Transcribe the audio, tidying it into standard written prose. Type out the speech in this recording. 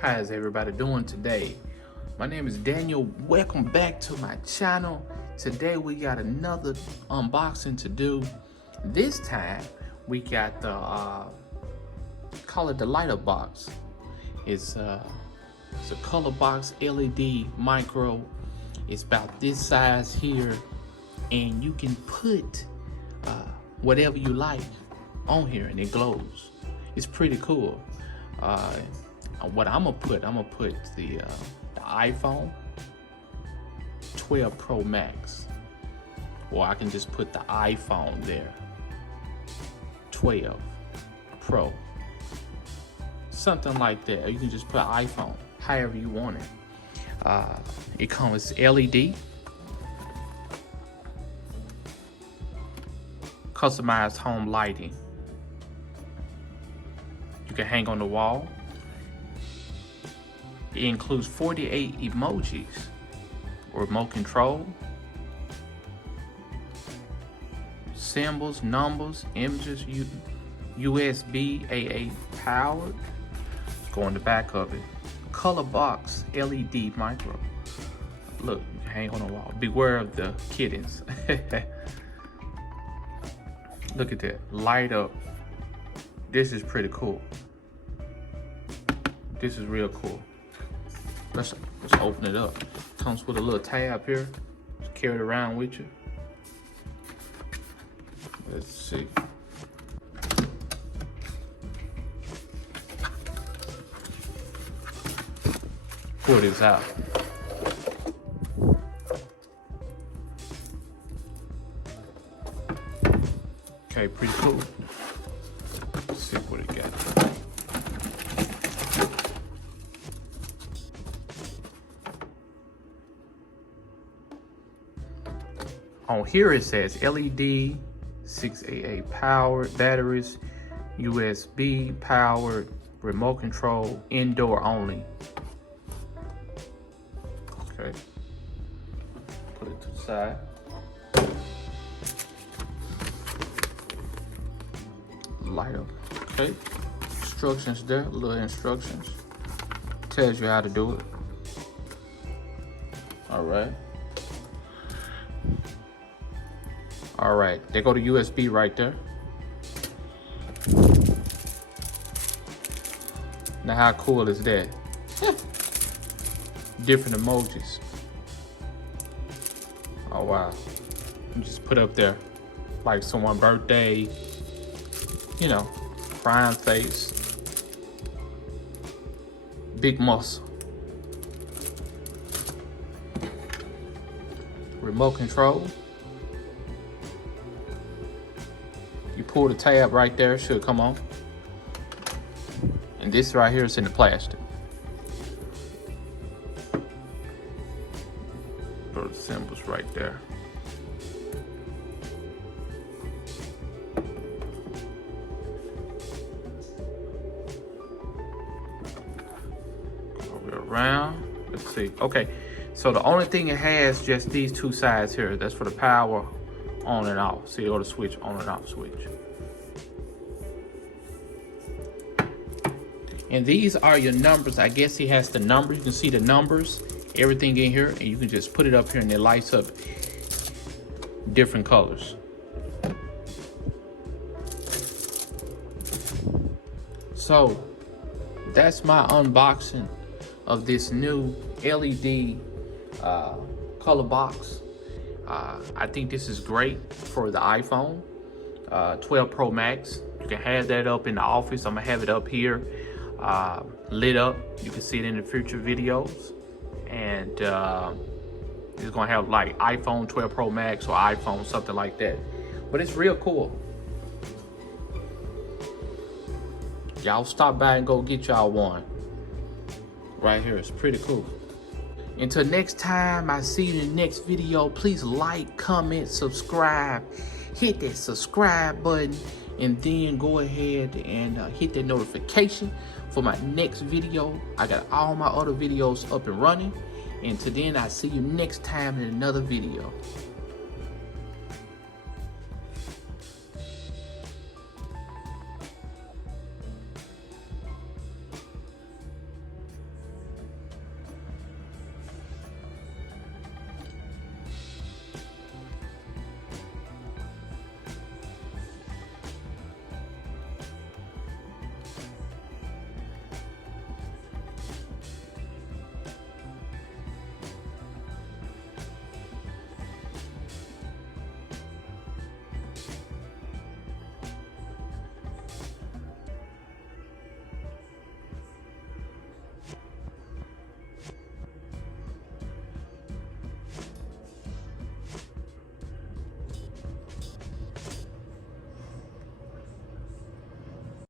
How's everybody doing today? My name is Daniel. Welcome back to my channel. Today we got another unboxing to do. This time we got the call it the Light Up Box. It's a color box LED micro. It's about this size here, and you can put whatever you like on here and it glows. It's pretty cool. What I'm gonna put the iPhone 12 Pro Max, or I can just put the iPhone there, 12 Pro, something like that. Or you can just put iPhone, however you want it. It comes LED, customized home lighting. You can hang on the wall. It includes 48 emojis, remote control, symbols, numbers, images, USB AA powered. Go in the back of it. Color box LED micro. Look, you can hang on the wall. Beware of the kittens. Look at that, light up. This is pretty cool. This is real cool. Let's open it up. Comes with a little tab here. Just carry it around with you. Let's see. Pull this out. Okay, pretty cool. Let's see what it got. On here it says LED, 6 AA powered, batteries, USB powered, remote control, indoor only. Okay, put it to the side. Light up. Okay, instructions there, little instructions. Tells you how to do it. All right. All right, they go to USB right there. Now how cool is that? Different emojis. Oh wow. You just put up there like someone's birthday, you know, crying face, big muscle. Remote control. You pull the tab right there, it should come on. And this right here is in the plastic. Those symbols right there. Go around. Let's see. Okay, so the only thing it has just these two sides here. That's for the power on and off. See, or the switch on and off switch. And these are your numbers. I guess he has the numbers. You can see the numbers, everything in here, and you can just put it up here and it lights up different colors. So that's my unboxing of this new LED color box. I think this is great for the iPhone 12 Pro Max. You can have that up in the office. I'm gonna have it up here, lit up. You can see it in the future videos. And it's gonna have like iPhone 12 Pro Max or iPhone, something like that. But it's real cool. Y'all stop by and go get y'all one. Right here, it's pretty cool. Until next time, I see you in the next video. Please like, comment, subscribe. Hit that subscribe button, and then go ahead and hit that notification for my next video. I got all my other videos up and running. And till then, I see you next time in another video.